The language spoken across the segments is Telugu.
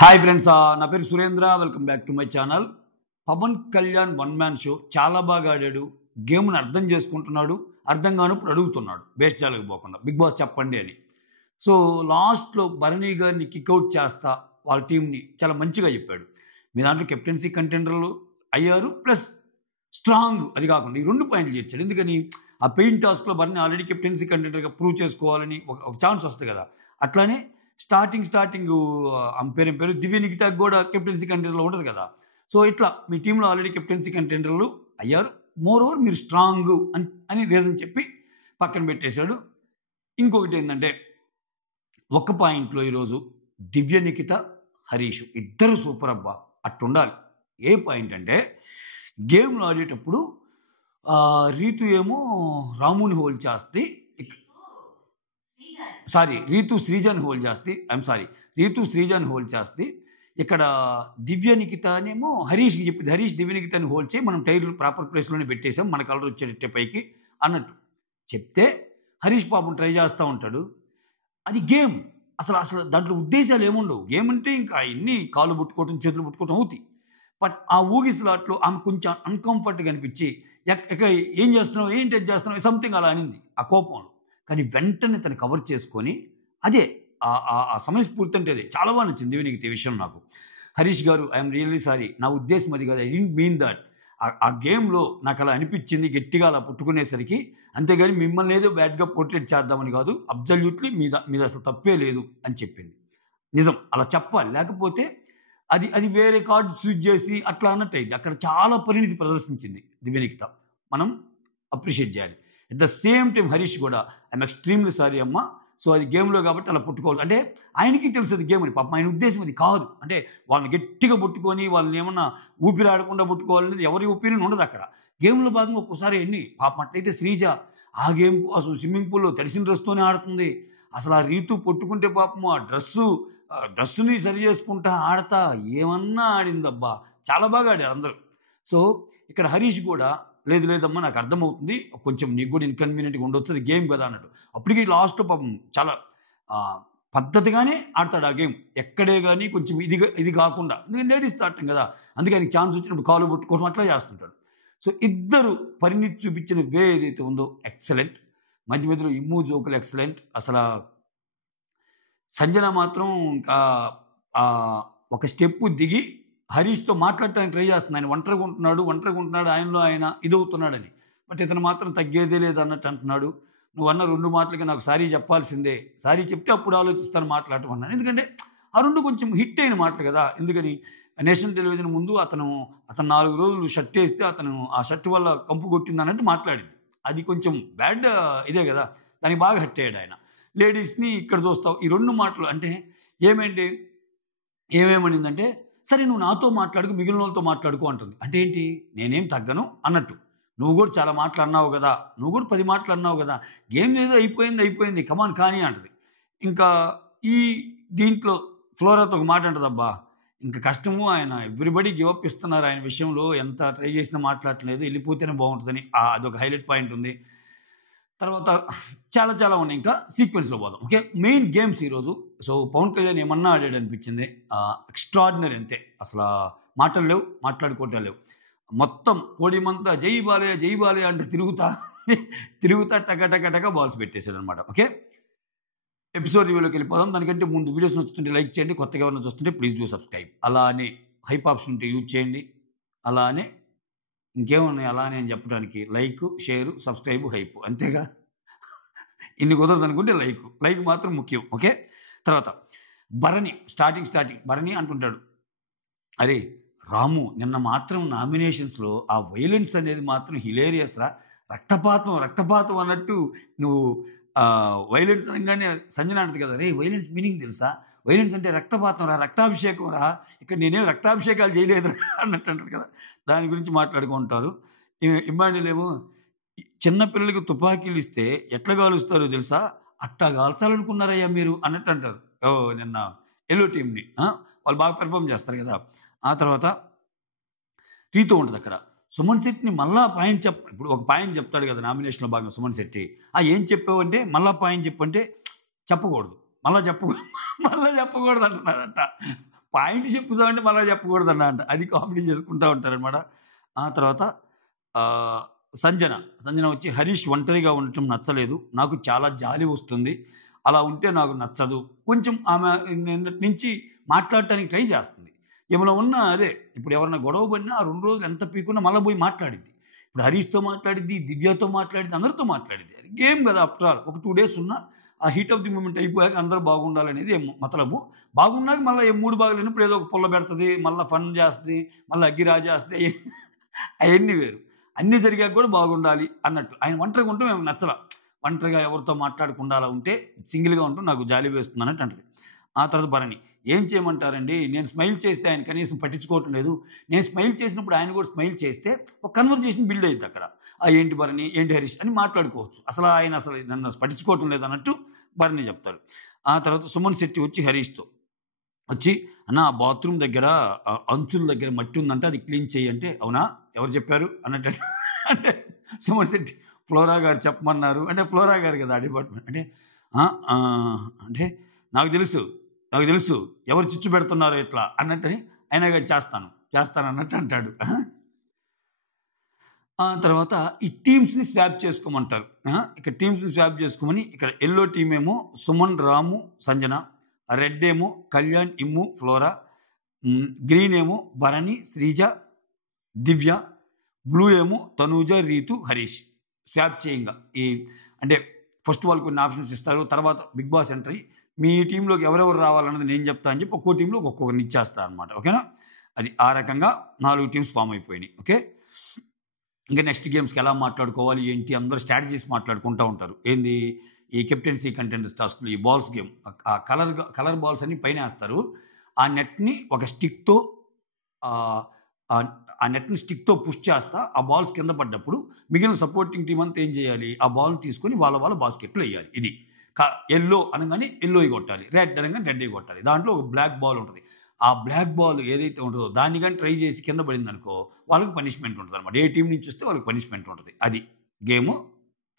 హాయ్ ఫ్రెండ్స్, నా పేరు Surendra. Welcome back to my channel. Pawan Kalyan one man show చాలా బాగా ఆడాడు. గేమ్ని అర్థం చేసుకుంటున్నాడు. అర్థం కానప్పుడు అడుగుతున్నాడు బేస్టాలకు పోకుండా, బిగ్ బాస్ చెప్పండి అని. సో లాస్ట్లో భరణి గారిని కిక్అవుట్ చేస్తా వాళ్ళ టీంని చాలా మంచిగా చెప్పాడు. మీ దాంట్లో కెప్టెన్సీ కంటెండర్లు అయ్యారు, ప్లస్ స్ట్రాంగ్, అది కాకుండా ఈ 2 పాయింట్లు చేర్చాడు. ఎందుకని ఆ పెయిన్ టాస్క్లో భరణి ఆల్రెడీ కెప్టెన్సీ కంటెండర్గా ప్రూవ్ చేసుకోవాలని ఒక ఛాన్స్ వస్తుంది కదా. అట్లానే స్టార్టింగ్ పేరు దివ్య నిఖితాకి కూడా కెప్టెన్సీ కంటెండర్లో ఉంటుంది కదా. సో ఇట్లా మీ టీంలో ఆల్రెడీ కెప్టెన్సీ కంటెండర్లు అయ్యారు, మోర్ ఓవర్ మీరు స్ట్రాంగ్ అని రీజన్ చెప్పి పక్కన పెట్టేశాడు. ఇంకొకటి ఏంటంటే, ఒక్క పాయింట్లో ఈరోజు దివ్య నిఖిత, హరీష్ ఇద్దరు సూపర్ అబ్బా, అట్టుండాలి. ఏ పాయింట్ అంటే, గేమ్లో ఆడేటప్పుడు రీతు ఏమో రాముని హోల్డ్ చేస్తే, రీతు శ్రీజాని హోల్డ్ చేస్తే ఇక్కడ దివ్య నిఖితనేమో హరీష్కి చెప్పింది. హరీష్ దివ్య నిఖితని హోల్డ్ చేయి, మనం టైర్లు ప్రాపర్ ప్లేస్లోనే పెట్టేసాం, మన కలర్ వచ్చేటట్టే పైకి అన్నట్టు చెప్తే హరీష్ పాపం ట్రై చేస్తూ ఉంటాడు. అది గేమ్, అసలు దాంట్లో ఉద్దేశాలు ఏముండవు. గేమ్ అంటే ఇంకా ఇన్ని కాళ్ళు పుట్టుకోవటం, చేతులు పుట్టుకోవటం అవుతాయి. బట్ ఆ ఊగిసలాట్లో ఆమె కొంచెం అన్కంఫర్ట్గా అనిపించి ఏం చేస్తున్నావు, ఏంటి అది చేస్తున్నావు, సంథింగ్ అలా అనింది ఆ కోపంలో. కానీ వెంటనే తను కవర్ చేసుకొని, అదే ఆ సమయస్ఫూర్తి అంటే అదే చాలా బాగా నచ్చింది దివ్యనిఖిత విషయం నాకు. హరీష్ గారు, ఐఎమ్ రియల్లీ సారీ, నా ఉద్దేశం అది కాదు, ఐ డోంట్ మీన్ దట్. ఆ గేమ్లో నాకు అలా అనిపించింది, గట్టిగా అలా పుట్టుకునేసరికి. అంతేగాని మిమ్మల్ని ఏదో బ్యాడ్గా పోర్ట్రేట్ చేద్దామని కాదు, అబ్జల్యూట్లీ మీద అసలు తప్పే లేదు అని చెప్పింది. నిజం, అలా చెప్పాలి. లేకపోతే అది వేరే కార్డు స్విచ్ చేసి అట్లా అన్నట్టు అయింది. అక్కడ చాలా పరిణితి ప్రదర్శించింది దివ్యనిఖిత, మనం అప్రిషియేట్ చేయాలి. At the same time Harish కూడా, ఐఎమ్ ఎక్స్ట్రీమ్లీ సారీ అమ్మ, సో అది గేమ్లో కాబట్టి అలా పుట్టుకోవాలి. అంటే ఆయనకి తెలుసు అది గేమ్ అని. పాపం ఆయన ఉద్దేశం అది కాదు. అంటే వాళ్ళని గట్టిగా పుట్టుకొని వాళ్ళని ఏమన్నా ఊపిరాడకుండా పుట్టుకోవాలనేది ఎవరి ఒపీనియన్ ఉండదు అక్కడ. గేమ్లో భాగంగా ఒక్కోసారి పాపం అట్లయితే శ్రీజ ఆ గేమ్ అసలు స్విమ్మింగ్ పూల్లో తడిసిన డ్రెస్తోనే ఆడుతుంది. అసలు ఆ రీతు పట్టుకుంటే పాపం ఆ డ్రెస్సుని సరి చేసుకుంటా ఆడతా ఏమన్నా ఆడిందబ్బా, చాలా బాగా ఆడారు అందరూ. సో ఇక్కడ హరీష్ కూడా, లేదమ్మా నాకు అర్థమవుతుంది, కొంచెం నీకు కూడా ఇన్కన్వీనియంట్గా ఉండొచ్చు, అది గేమ్ కదా అన్నట్టు. అప్పటికి లాస్ట్లో పాపం చాలా పద్ధతిగానే ఆడతాడు ఆ గేమ్, ఎక్కడే కానీ కొంచెం ఇది కాకుండా. ఎందుకంటే లేడీస్ ఆడటం కదా, అందుకే ఆయనకి ఛాన్స్ వచ్చినప్పుడు కాలు పట్టుకోవడం అట్లా చేస్తుంటాడు. సో ఇద్దరు పరిణితి చూపించిన వే ఏదైతే ఉందో ఎక్సలెంట్. మధ్య మధ్యలో ఇమ్ము జోకులు ఎక్సలెంట్. అసలు సంజన మాత్రం ఇంకా ఒక స్టెప్పు దిగి హరీష్తో మాట్లాడటానికి ట్రై చేస్తుంది. ఆయన ఒంటరిగా ఉంటున్నాడు, ఆయనలో ఆయన ఇదవుతున్నాడని. బట్ ఇతను మాత్రం తగ్గేదే లేదు అన్నట్టు అంటున్నాడు. నువ్వు అన్న 2 మాటలకి నాకు సారీ చెప్పాల్సిందే, సారీ చెప్తే అప్పుడు ఆలోచిస్తాను మాట్లాడటం అన్నాను. ఎందుకంటే ఆ 2 కొంచెం హిట్ అయిన మాటలు కదా. ఎందుకని నేషనల్ టెలివిజన్ ముందు అతను 4 రోజులు షర్ట్ వేస్తే అతను ఆ షర్ట్ వల్ల కంపు కొట్టింది అన్నట్టు మాట్లాడింది. అది కొంచెం బ్యాడ్ ఇదే కదా, దానికి బాగా హట్ అయ్యాడు ఆయన. లేడీస్ని ఇక్కడ చూస్తావు, ఈ 2 మాటలు అంటే ఏమేమనిందంటే, సరే నువ్వు నాతో మాట్లాడుకు, మిగిలిన వాళ్ళతో మాట్లాడుకో అంటుంది. అంటే ఏంటి, నేనేం తగ్గను అన్నట్టు. నువ్వు కూడా చాలా మాటలు అన్నావు కదా, నువ్వు కూడా 10 మాటలు అన్నావు కదా, గేమ్ ఏదో అయిపోయింది కమాన్ కానీ అంటది. ఇంకా ఈ దీంట్లో ఫ్లోరాతో ఒక మాట అంటది, అబ్బా ఇంకా కష్టము, ఆయన ఎవ్రీబడి గివ్ అప్ ఇస్తున్నారు, ఆయన విషయంలో ఎంత ట్రై చేసినా మాట్లాడట్లేదు, వెళ్ళిపోతేనే బాగుంటుందని అదొక హైలైట్ పాయింట్ ఉంది. తర్వాత చాలా ఉన్నాయి. ఇంకా సీక్వెన్స్లో పోదాం. ఓకే, మెయిన్ గేమ్స్ ఈరోజు. సో పవన్ కళ్యాణ్ ఏమన్నా ఆడాడు అనిపించింది. ఎక్స్ట్రాడినరీ, అంతే. అసలు మాటలు లేవు, మాట్లాడుకోవటాలు లేవు. మొత్తం పోడియమంతా జై బాలయ్య అంటే తిరుగుతా టక బాల్స్ పెట్టేశాడు అనమాట. ఓకే, ఎపిసోడ్ రివ్యూలోకి వెళ్ళిపోదాం. దానికంటే ముందు వీడియోస్ నచ్చుతుంటే లైక్ చేయండి, కొత్తగా ఎవరైనా చూస్తుంటే ప్లీజ్ డూ సబ్స్క్రైబ్. అలానే హైప్ ఆప్షన్ ఉంటే యూజ్ చేయండి. అలానే ఇంకేమున్నాయి అలానే అని చెప్పడానికి, లైక్, షేరు, సబ్స్క్రైబ్, హైప్, అంతేగా. ఇన్ని కుదరదు అనుకుంటే లైక్ మాత్రం ముఖ్యం. ఓకే, తర్వాత భరణి స్టార్టింగ్ భరణి అంటుంటాడు, అరే రాము నిన్న మాత్రం నామినేషన్స్లో ఆ వైలెన్స్ అనేది మాత్రం హిలేరియస్ రా, రక్తపాతం అన్నట్టు నువ్వు వైలెన్స్ అనగానే సంజన అంటది కదా, రే వైలెన్స్ మీనింగ్ తెలుసా, వైలెన్స్ అంటే రక్తపాతం రా, రక్తాభిషేకం రా, ఇక్కడ నేనేం రక్తాభిషేకాలు చేయలేదు అన్నట్టు అంటది కదా. దాని గురించి మాట్లాడుకుంటారు. ఇమ్మాన్యుల్ ఏమో, చిన్నపిల్లలకి తుపాకీలు ఇస్తే ఎట్లా కాలుస్తారో తెలుసా, అట్టా కాల్చాలనుకున్నారయ్యా మీరు అన్నట్టు అంటారు. నిన్న ఎల్లో టీంని వాళ్ళు బాగా పెర్ఫామ్ చేస్తారు కదా. ఆ తర్వాత రీతో ఉంటుంది అక్కడ. సుమన్ శెట్టిని మళ్ళా పాయింట్ ఇప్పుడు ఒక పాయింట్ చెప్తాడు కదా నామినేషన్లో భాగంగా సుమన్ శెట్టి, ఏం చెప్పావు అంటే మళ్ళా పాయింట్ చెప్పంటే చెప్పకూడదు, మళ్ళా చెప్పకూడదు అంటున్నాడట. పాయింట్ చెప్పుదా అంటే మళ్ళీ చెప్పకూడదన్న అంట. అది కామెడీ చేసుకుంటా ఉంటారనమాట. ఆ తర్వాత సంజన వచ్చి హరీష్ ఒంటరిగా ఉండటం నచ్చలేదు, నాకు చాలా జాలి వస్తుంది, అలా ఉంటే నాకు నచ్చదు. కొంచెం ఆమె నిన్నటి నుంచి మాట్లాడటానికి ట్రై చేస్తుంది. ఏమైనా ఉన్నా అదే ఇప్పుడు ఎవరైనా గొడవ పడినా ఆ 2 రోజులు ఎంత పీకున్నా మళ్ళీ పోయి మాట్లాడిద్ది. ఇప్పుడు హరీష్‌తో మాట్లాడిద్ది, దివ్యతో మాట్లాడిద్ది, అందరితో మాట్లాడిద్ది. అది గేమ్ కదా ఆఫ్టర్ ఆల్. ఒక 2 డేస్ ఉన్నా ఆ హీట్ ఆఫ్ ది మూమెంట్ అయిపోయాక అందరూ బాగుండాలనేది మతలబు. బాగున్నాక మళ్ళీ 3 బాగలేనప్పుడు ఏదో ఒక పుల్ల పెడతది, మళ్ళీ ఫన్ చేస్తది, మళ్ళీ అగ్గి రాజేస్తది. అయన్నీ వేరు. అన్నీ జరిగాక కూడా బాగుండాలి అన్నట్టు. ఆయన ఒంటరిగా ఉండటం ఆమెకు నచ్చల. ఒంటరిగా ఎవరితో మాట్లాడకుండా అలా ఉంటే సింగిల్‌గా ఉండటం నాకు జాలి వేస్తుందన్నట్టు అంటది. ఆ తర్వాత భరణి, ఏం చేయమంటారండి? నేను స్మైల్ చేస్తే ఆయన కనీసం పట్టించుకోవటం లేదు. నేను స్మైల్ చేసినప్పుడు ఆయన కూడా స్మైల్ చేస్తే ఒక కన్వర్జేషన్ బిల్డ్ అయ్యిద్ది అక్కడ. ఏంటి భరణి, ఏంటి హరీష్ అని మాట్లాడుకోవచ్చు. ఆయన నన్ను పట్టించుకోవటం లేదన్నట్టు భరణి చెప్తాడు. ఆ తర్వాత సుమన్ శెట్టి వచ్చి హరీష్‌తో వచ్చి, అన్న ఆ బాత్రూమ్ దగ్గర అంచుల దగ్గర మట్టి ఉందంటే అది క్లీన్ చెయ్యి అంటే, అవునా ఎవరు చెప్పారు అన్నట్టు. అంటే సుమన్ శెట్టి ఫ్లోరా గారు చెప్పమన్నారు అంటే, ఫ్లోరా గారు కదా ఆ డిపార్ట్మెంట్ అంటే, అంటే నాకు తెలుసు ఎవరు చిచ్చు పెడుతున్నారో ఇట్లా అన్నట్టని, అయినా కానీ చేస్తాను అన్నట్టు అంటాడు. ఆ తర్వాత ఈ టీమ్స్ని స్వాప్ చేసుకోమంటారు. ఇక్కడ టీమ్స్ని స్వాప్ చేసుకోమని, ఇక్కడ ఎల్లో టీమ్ ఏమో సుమన్, రాము, సంజన, రెడ్ ఏమో కళ్యాణ్, ఇమ్ము, ఫ్లోరా, గ్రీన్ ఏమో భరణి, శ్రీజ, దివ్య, బ్లూ ఏమో తనూజ, రీతు, హరీష్. స్వాప్ చేయంగా అంటే ఫస్ట్ వాళ్ళు కొన్ని ఆప్షన్స్ ఇస్తారు, తర్వాత బిగ్ బాస్ ఎంట్రీ మీ టీంలోకి ఎవరెవరు రావాలన్నది నేను చెప్తా అని చెప్పి ఒక్కో టీంలో ఒక్కొక్కరిని ఇచ్చేస్తా అనమాట. ఓకేనా? అది ఆ రకంగా 4 టీమ్స్ ఫామ్ అయిపోయినాయి. ఓకే, ఇంకా నెక్స్ట్ గేమ్స్కి ఎలా మాట్లాడుకోవాలి ఏంటి అందరూ స్ట్రాటజీస్ మాట్లాడుకుంటూ ఉంటారు. ఏంది ఈ కెప్టెన్సీ కంటెండర్స్ టాస్క్లు, ఈ బాల్స్ గేమ్, ఆ కలర్ బాల్స్ అన్ని పైన వేస్తారు. ఆ నెట్ని ఒక స్టిక్తో ఆ నెట్ని స్టిక్తో పుష్ చేస్తా ఆ బాల్స్ కింద పడ్డప్పుడు మిగిలిన సపోర్టింగ్ టీం అంతా ఏం చేయాలి, ఆ బాల్ తీసుకొని వాళ్ళ బాస్కెట్లో వేయాలి. ఇది ఎల్లో అనగానే ఎల్లో కొట్టాలి, రెడ్ అనగానే రెడ్ కొట్టాలి. దాంట్లో ఒక బ్లాక్ బాల్ ఉంటుంది. ఆ బ్లాక్ బాల్ ఏదైతే ఉంటుందో దాన్ని కానీ ట్రై చేసి కింద పడింది అనుకో వాళ్ళకి పనిష్మెంట్ ఉంటుంది అనమాట. ఏ టీం నుంచి వస్తే వాళ్ళకి పనిష్మెంట్ ఉంటుంది. అది గేమ్,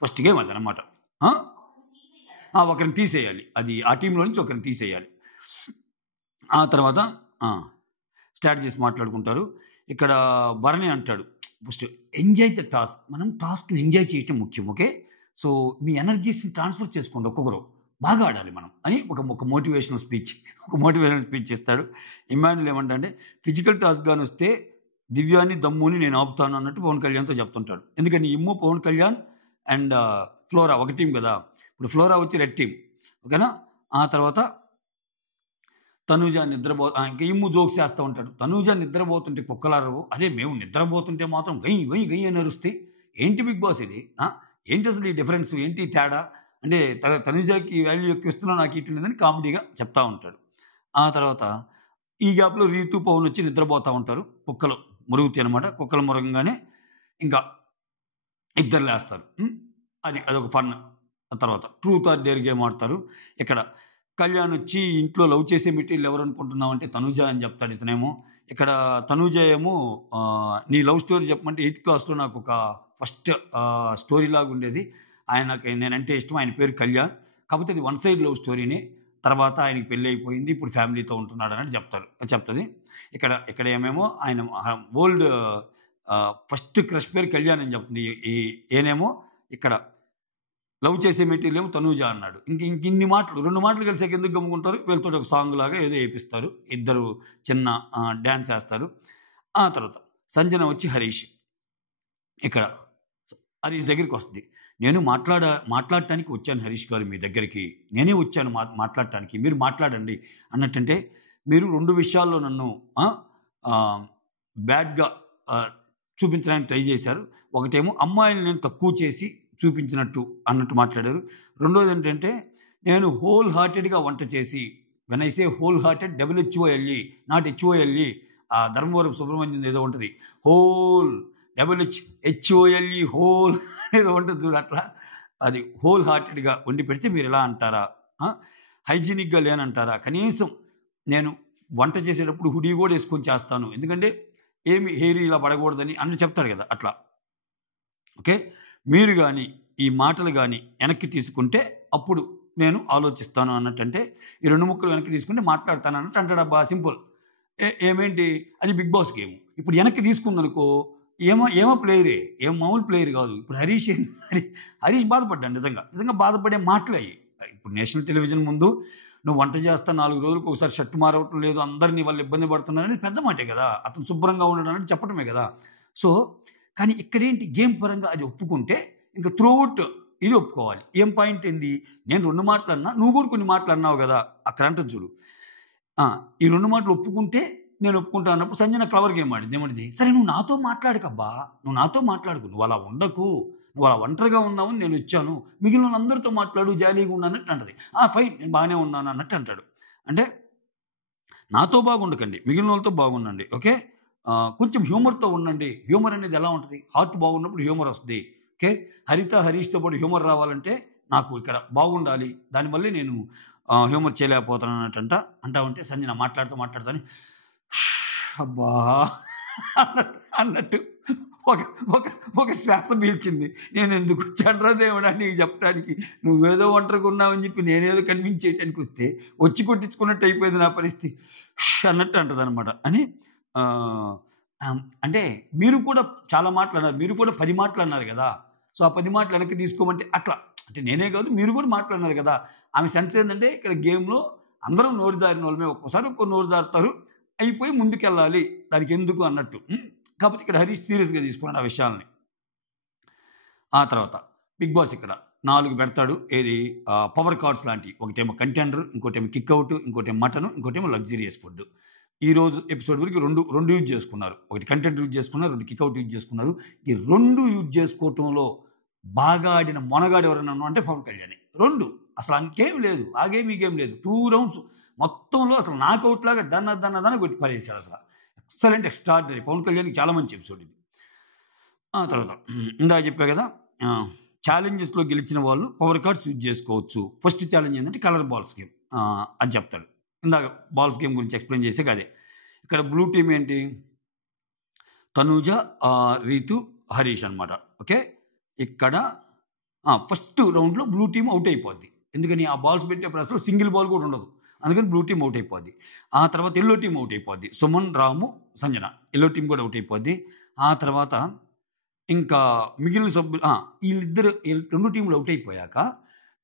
ఫస్ట్ గేమ్ అది అనమాట. ఒకరిని తీసేయాలి, అది ఆ టీంలో నుంచి ఒకరిని తీసేయాలి. ఆ తర్వాత స్ట్రాటజీస్ మాట్లాడుకుంటారు. ఇక్కడ భరణి అంటాడు, ఫస్ట్ ఎంజాయ్ ద టాస్క్, మనం టాస్క్ని ఎంజాయ్ చేయటం ముఖ్యం. ఓకే, సో మీ ఎనర్జీస్ని ట్రాన్స్ఫర్ చేసుకోండి, ఒక్కొక్కరు బాగా ఆడాలి మనం అని ఒక మోటివేషనల్ స్పీచ్ ఇస్తాడు. ఇమాన్యుల్ ఏమంటే ఫిజికల్ టాస్క్ కానీ వస్తే దివ్యాని దమ్ముని నేను ఆపుతాను అన్నట్టు పవన్ కళ్యాణ్తో చెప్తుంటాడు. ఎందుకని ఇమ్ము, పవన్ కళ్యాణ్ అండ్ ఫ్లోరా ఒక టీం కదా. ఇప్పుడు ఫ్లోరా వచ్చి రెడ్ టీం. ఓకేనా? ఆ తర్వాత తనూజ ఇంకా ఇమ్ము జోక్స్ చేస్తూ ఉంటాడు. తనూజ నిద్రపోతుంటే కుక్కలారవు, అదే మేము నిద్రపోతుంటే మాత్రం గయ్యి అని అరుస్తే ఏంటి బిగ్ బాస్ ఇది? ఏంటి అసలు ఈ డిఫరెన్స్, ఏంటి తేడా అంటే తనూజకి వాల్యూ ఎక్కువ ఇస్తున్నా నాకు ఇటు లేదని కామెడీగా చెప్తా ఉంటాడు. ఆ తర్వాత ఈ గ్యాప్లో రీతు, పవన్ వచ్చి నిద్రపోతూ ఉంటారు. కుక్కలు మురుగుతాయి అనమాట. కుక్కలు మురగంగానే ఇంకా ఇద్దరు లేస్తారు. అదొక ఫన్. తర్వాత ట్రూత్ ఆర్ డేర్ గేమ్ ఆడతారు. ఇక్కడ కళ్యాణ్ వచ్చి ఇంట్లో లవ్ చేసే మెటీరియల్ ఎవరు అనుకుంటున్నావు అంటే తనూజ అని చెప్తాడు ఇతనేమో. ఇక్కడ తనూజ ఏమో నీ లవ్ స్టోరీ చెప్పమంటే 8th క్లాస్లో నాకు ఒక ఫస్ట్ స్టోరీ లాగా ఉండేది, ఆయనకి నేనంటే ఇష్టం, ఆయన పేరు కళ్యాణ్, కాకపోతే అది 1 సైడ్ లవ్ స్టోరీనే, తర్వాత ఆయనకి పెళ్ళి అయిపోయింది, ఇప్పుడు ఫ్యామిలీతో ఉంటున్నాడు అని చెప్తుంది. ఇక్కడ ఏమేమో ఆయన ఓల్డ్ ఫస్ట్ క్రష్ పేరు కళ్యాణ్ అని చెప్తుంది. ఏనేమో ఇక్కడ లవ్ చేసే మెటీరియల్ ఏమో తనూజ అన్నాడు. ఇన్ని మాటలు 2 మాటలు కలిసాక ఎందుకు గమ్ముకుంటారు, వీళ్ళతో ఒక సాంగ్ లాగా ఏదో వేపిస్తారు, ఇద్దరు చిన్న డ్యాన్స్ వేస్తారు. ఆ తర్వాత సంజన వచ్చి హరీష్. ఇక్కడ హరీష్ దగ్గరికి వస్తుంది. నేను మాట్లాడటానికి వచ్చాను హరీష్ గారు మీ దగ్గరికి, నేనే వచ్చాను మాట్లాడటానికి, మీరు మాట్లాడండి అన్నట్టంటే మీరు 2 విషయాల్లో నన్ను బ్యాడ్గా చూపించడానికి ట్రై చేశారు. ఒకటేమో అమ్మాయిని నేను తక్కువ చేసి చూపించినట్టు అన్నట్టు మాట్లాడారు. రెండోది ఏంటంటే నేను హోల్ హార్టెడ్గా వంట చేసి, when I say whole hearted WHOLE not HOLE, ఆ ధర్మవరం సుబ్రహ్మణ్యం ఏదో ఉంటుంది, హోల్ WHOLE హోల్ ఏదో ఉంటుంది చూడు, అట్లా అది హోల్ హార్టెడ్గా వండి పెడితే మీరు ఎలా అంటారా, హైజీనిక్గా లేనంటారా, కనీసం నేను వంట చేసేటప్పుడు హుడీ కూడా వేసుకొని చేస్తాను, ఎందుకంటే ఏమి హెయిర్ ఇలా పడకూడదని అన్నీ చెప్తారు కదా అట్లా. ఓకే, మీరు కానీ ఈ మాటలు కానీ వెనక్కి తీసుకుంటే అప్పుడు నేను ఆలోచిస్తాను అన్నట్టంటే, ఈ 2 ముక్కలు వెనక్కి తీసుకుంటే మాట్లాడతాను అన్నట్టు అంటాడు. అబ్బా సింపుల్. ఏమేంటి అది బిగ్ బాస్ గేమ్. ఇప్పుడు వెనక్కి తీసుకుందనుకో ఏమో ప్లేయరే. మామూలు ప్లేయర్ కాదు. ఇప్పుడు హరీష్ బాధపడ్డాడు నిజంగా. నిజంగా బాధపడే మాటలే అయ్యి. ఇప్పుడు నేషనల్ టెలివిజన్ ముందు నువ్వు వంట చేస్తా 4 రోజులకు ఒకసారి షర్ట్ మారవటం లేదు, అందరు నీ వల్ల ఇబ్బంది పడుతున్నారనేది పెద్ద మాటే కదా! అతను శుభ్రంగా ఉండడం అనేది చెప్పటమే కదా! సో, కానీ ఇక్కడేంటి గేమ్ పరంగా అది ఒప్పుకుంటే ఇంక త్రూఅవుట్ ఇది ఒప్పుకోవాలి. ఏం పాయింట్ ఏంది? నేను 2 మాటలు అన్నా, నువ్వు కూడా కొన్ని మాటలు అన్నావు గదా! అక్కడ అంటది చూడు. ఆ! ఈ 2 మాటలు ఒప్పుకుంటే నేను ఒప్పుకుంటా అన్నప్పుడు సంజన క్లవర్ గేమ్ ఆడింది. ఏమనింది? సరే నువ్వు నాతో మాట్లాడకబ్బా! నువ్వు నాతో మాట్లాడకు. నువ్వు అలా ఉండకు. నువ్వు అలా ఒంటరిగా ఉన్నావని నేనొచ్చాను. మిగిలినోళ్ళందరితో మాట్లాడు జాలీగా ఉండు అన్నట్టు అంటది. ఆ! ఫైన్ నేను బానే ఉన్నాను అన్నట్టు అంటాడు. అంటే నాతో బాగుండకండి. మిగిలినోళ్ళతో బాగుండండి. ఓకే. కొంచెం హ్యూమర్‌తో ఉండండి. హ్యూమర్ అనేది ఎలా ఉంటది? హార్ట్ బాగున్నప్పుడు హ్యూమర్ వస్తది. ఓకే. హరీష్‌తో పాటు హ్యూమర్ రావాలంటే నాకు ఇక్కడ బాగుండాలి. దానివల్లే నేను హ్యూమర్ చేయలేకపోతున్నాను అన్నట్టంట. అంటా ఉంటే సంజన మాట్లాడుతూ అబ్బా! అన్నట్టు ఒక ఒక ఒక శ్వాస పీల్చింది. నేనెందుకొచ్చానురా దేవుడా నీకు చెప్పడానికి. నువ్వేదో ఒంటరిగా ఉన్నావని చెప్పి నేనేదో కన్విన్స్ చేయటానికొస్తే వచ్చి కొట్టించుకున్నట్టు అయిపోయింది నా పరిస్థితి. అన్నట్టు అంటదనమాట. అని అంటే మీరు కూడా చాలా మాటలన్నారు. మీరు కూడా 10 మాటలన్నారు గదా! సో, ఆ 10 మాటలు వెనక్కి తీసుకోమంటే అట్లా. అంటే నేనే కాదు మీరు కూడా మాటలన్నారు గదా! ఆమె సెన్స్ ఏందంటే ఇక్కడ గేమ్‌లో అందరం నోరు జారినోళ్ళమే. ఒక్కోసారి నోరు జారుతారు. అయిపోయి ముందుకెళ్ళాలి. దానికెందుకు అన్నట్టు. కాపోతే ఇక్కడ హరీష్ సీరియస్‌గా తీసుకున్నాడు ఆ విషయాల్ని. ఆ తర్వాత బిగ్ బాస్ ఇక్కడ 4 పెడతాడు. ఏది పవర్ కార్డ్స్ లాంటియి. ఒకటేమో కంటెండర్, ఇంకోటేమో కిక్ ఔట్, ఇంకోటేమో మటను, ఇంకోటేమో లగ్జూరియస్ ఫుడ్. ఈరోజు ఎపిసోడ్ వరకు 2 యూజ్ చేసుకున్నారు. ఒకటి కంటెంట్ యూజ్ చేసుకున్నారు, 2 కిక్ ఔట్ యూజ్ చేసుకున్నారు. ఈ 2 యూజ్ చేసుకోవటంలో బాగా ఆడిన మొనగాడు ఎవరైనా అంటే పవన్ కళ్యాణే. 2 అసలు ఇంకేం లేదు. ఆ గేమ్, ఈ గేమ్ లేదు. 2 రౌండ్స్ మొత్తంలో అసలు నాకౌట్ లాగా దన్న కొట్టి పడేసాడు అసల. Excellent, extraordinary. పవన్ కళ్యాణ్‌కి చాలా మంచి ఎపిసోడ్ ఇది. ఆ తర్వాత ఇందాక చెప్పా కదా! ఛాలెంజెస్‌లో గెలిచిన వాళ్ళు పవర్ కార్డ్స్ యూజ్ చేసుకోవచ్చు. ఫస్ట్ ఛాలెంజ్ ఏంటంటే కలర్ బాల్స్ గేమ్. అది చెప్తాడు. ఇందాక బాల్స్ గేమ్ గురించి ఎక్స్‌ప్లెయిన్ చేసాక అదే. ఇక్కడ బ్లూ టీమ్ ఏంటి? తనూజ, రీతు, హరీష్ అనమాట. ఓకే. ఇక్కడ ఫస్ట్ రౌండ్‌లో బ్లూ టీమ్ ఔట్ అయిపోద్ది. ఎందుకని ఆ బాల్స్ పెట్టేప్పుడు అసలు సింగిల్ బాల్ కూడా ఉండదు. అందుకని బ్లూ టీమ్ ఔట్ అయిపోద్ది. ఆ తర్వాత యెల్లో టీమ్ ఔట్ అయిపోద్ది. సుమన్, రాము, సంజన. యెల్లో టీమ్ కూడా ఔట్ అయిపోద్ది. ఆ తర్వాత ఇంకా మిగిలిన సభ్యులు ఈళ్ళిద్దరు 2 టీమ్‌లు ఔట్ అయిపోయాక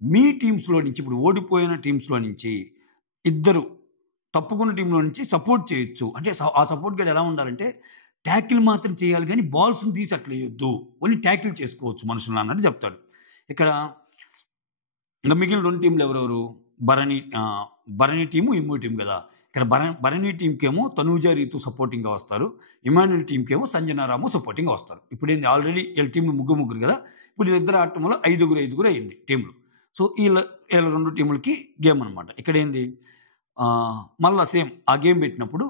మీ టీమ్స్‌లో నుంచి ఇప్పుడు ఓడిపోయిన టీమ్స్‌లో నుంచి ఇద్దరు తప్పుకున్న టీమ్‌లో నుంచి సపోర్ట్ చేయొచ్చు. అంటే ఆ సపోర్ట్ గైడ్ ఎలా ఉండాలంటే ట్యాకిల్ మాత్రం చేయాలి గానీ బాల్స్‌ని తీసి అట్లేయొద్దు. ఓన్లీ ట్యాకిల్ చేసుకోవచ్చు మనుషుల్ని అన్నట్టు చెప్తాడు. ఇక్కడ ఇంక మిగిలిన 2 టీమ్‌లు ఎవరెవరు? భరణి టీము, ఇమ్ము టీమ్ గదా! ఇక్కడ భరణి టీమ్‌కేమో తనూజ, రీతు సపోర్టింగ్‌గా వస్తారు. ఇమాన్యుల్ టీమ్‌కేమో సంజన, రాము సపోర్టింగ్‌గా వస్తారు. ఇప్పుడేంది ఆల్రెడీ ఈళ్ళ టీమ్‌లు ముగ్గురు గదా! ఇప్పుడు వీళ్ళిద్దరు ఆడటం వల్ల 5 అయింది టీమ్‌లు. సో, ఈళ్ళ 2 టీములకి గేమ్ అనమాట. ఇక్కడేంది మళ్ళా సేమ్ ఆ గేమ్ పెట్టినప్పుడు